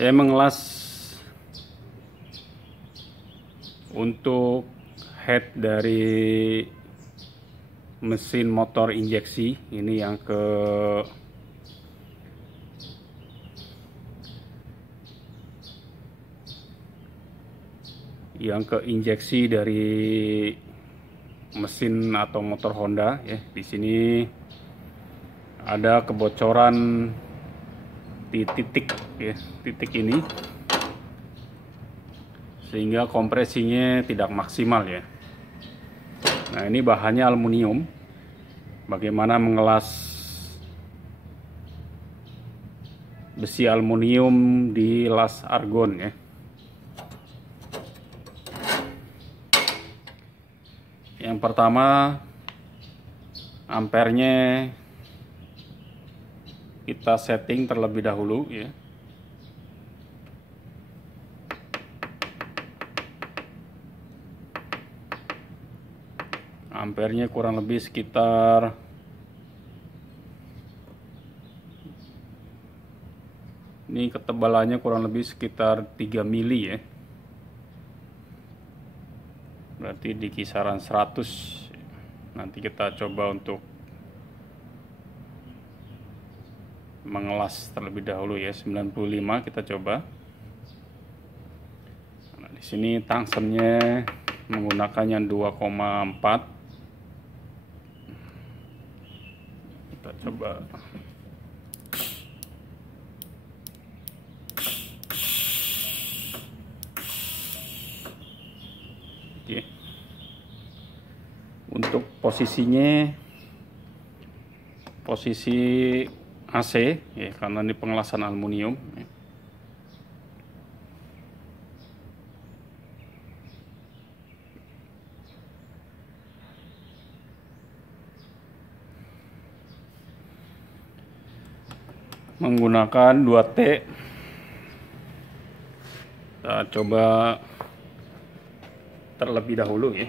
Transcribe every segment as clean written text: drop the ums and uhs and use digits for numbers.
Saya mengelas untuk head dari mesin motor injeksi. Ini yang ke injeksi dari mesin atau motor Honda ya. Di sini ada kebocoran di titik ya, titik ini, sehingga kompresinya tidak maksimal ya. Nah, ini bahannya aluminium. Bagaimana mengelas besi aluminium di las argon ya. Yang pertama, ampernya kita setting terlebih dahulu ya. Ampernya kurang lebih sekitar ini, ketebalannya kurang lebih sekitar 3 mili ya. Berarti di kisaran 100. Nanti kita coba untuk mengelas terlebih dahulu ya. 95 kita coba. Nah, di sini tungstennya menggunakannya 2,4. Kita coba. Oke. Untuk posisinya, posisi AC ya, karena ini pengelasan aluminium ya. Menggunakan 2T. Kita coba terlebih dahulu ya.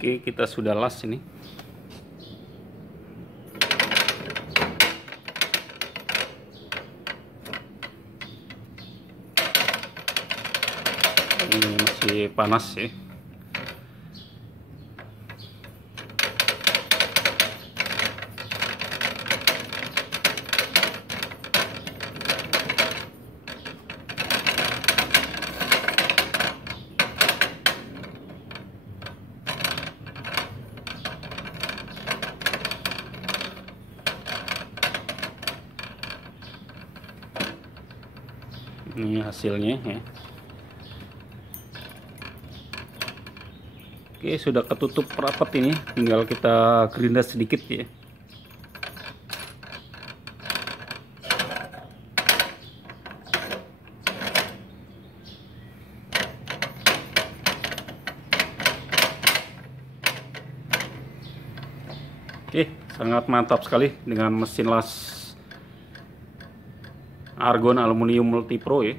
Oke, kita sudah las ini. Ini masih panas ya. Ini hasilnya ya. Oke, sudah ketutup rapat ini, tinggal kita gerindas sedikit ya. Oke, sangat mantap sekali dengan mesin las argon aluminium multi pro ya.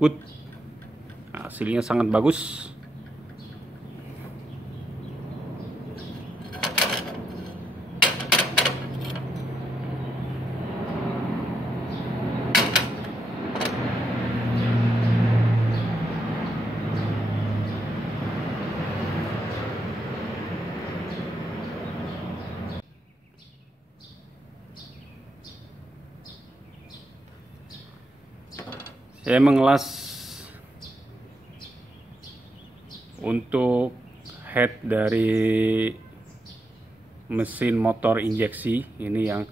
Good. Hasilnya sangat bagus. Saya mengelas untuk head dari mesin motor injeksi ini yang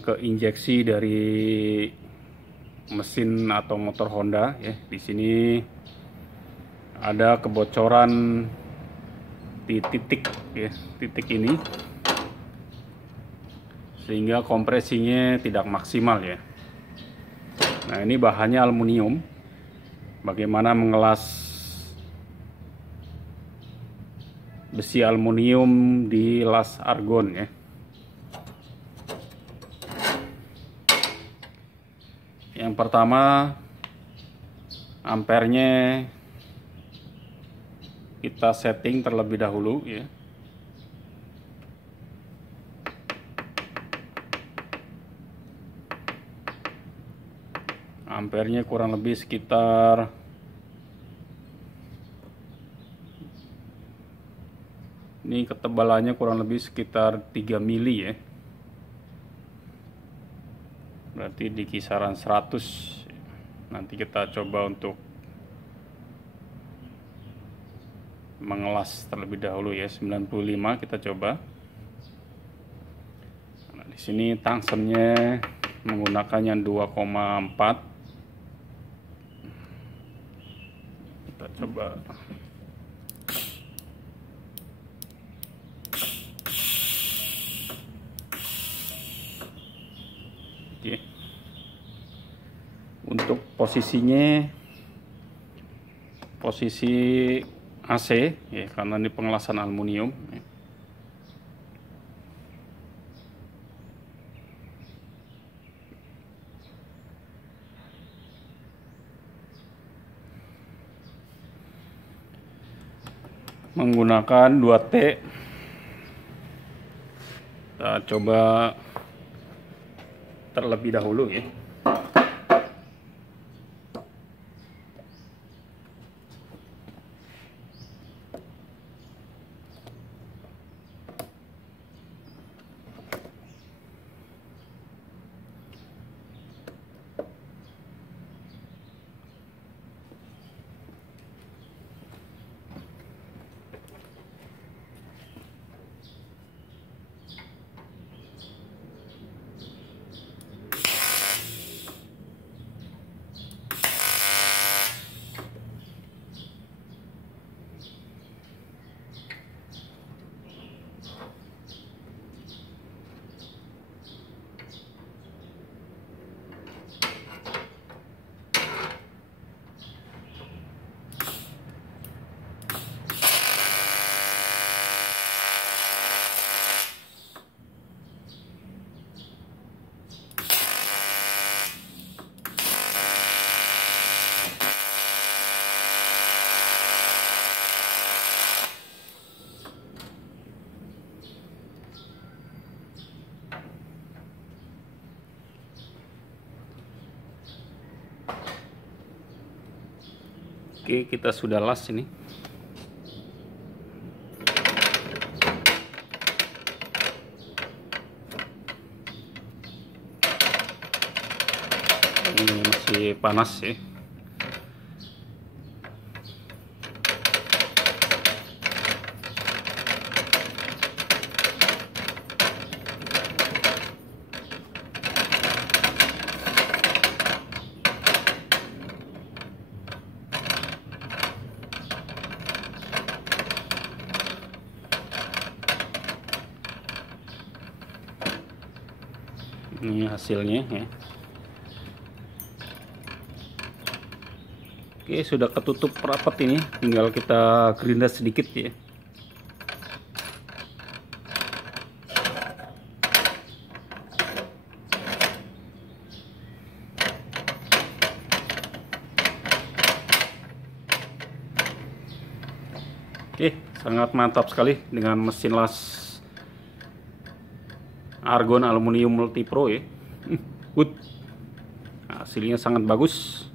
ke injeksi dari mesin atau motor Honda ya. Di sini ada kebocoran di titik ya, titik ini, sehingga kompresinya tidak maksimal ya. Nah, ini bahannya aluminium. Bagaimana mengelas besi aluminium di las argon ya. Yang pertama, ampernya kita setting terlebih dahulu ya. Ampernya kurang lebih sekitar ini, ketebalannya kurang lebih sekitar 3 mili ya. Berarti di kisaran 100. Nanti kita coba untuk mengelas terlebih dahulu ya. 95 kita coba. Nah, di sini tungstennya menggunakannya 2,4. Kita coba. Oke. Untuk posisinya, posisi AC ya, karena ini pengelasan aluminium ya. Menggunakan 2T. Kita coba terlebih dahulu ya. Oke, kita sudah las ini. Ini masih panas ya. Ini hasilnya ya. Oke, sudah ketutup rapat ini, tinggal kita gerindas sedikit ya. Oke, sangat mantap sekali dengan mesin las argon aluminium multi pro ya. Good. Hasilnya sangat bagus.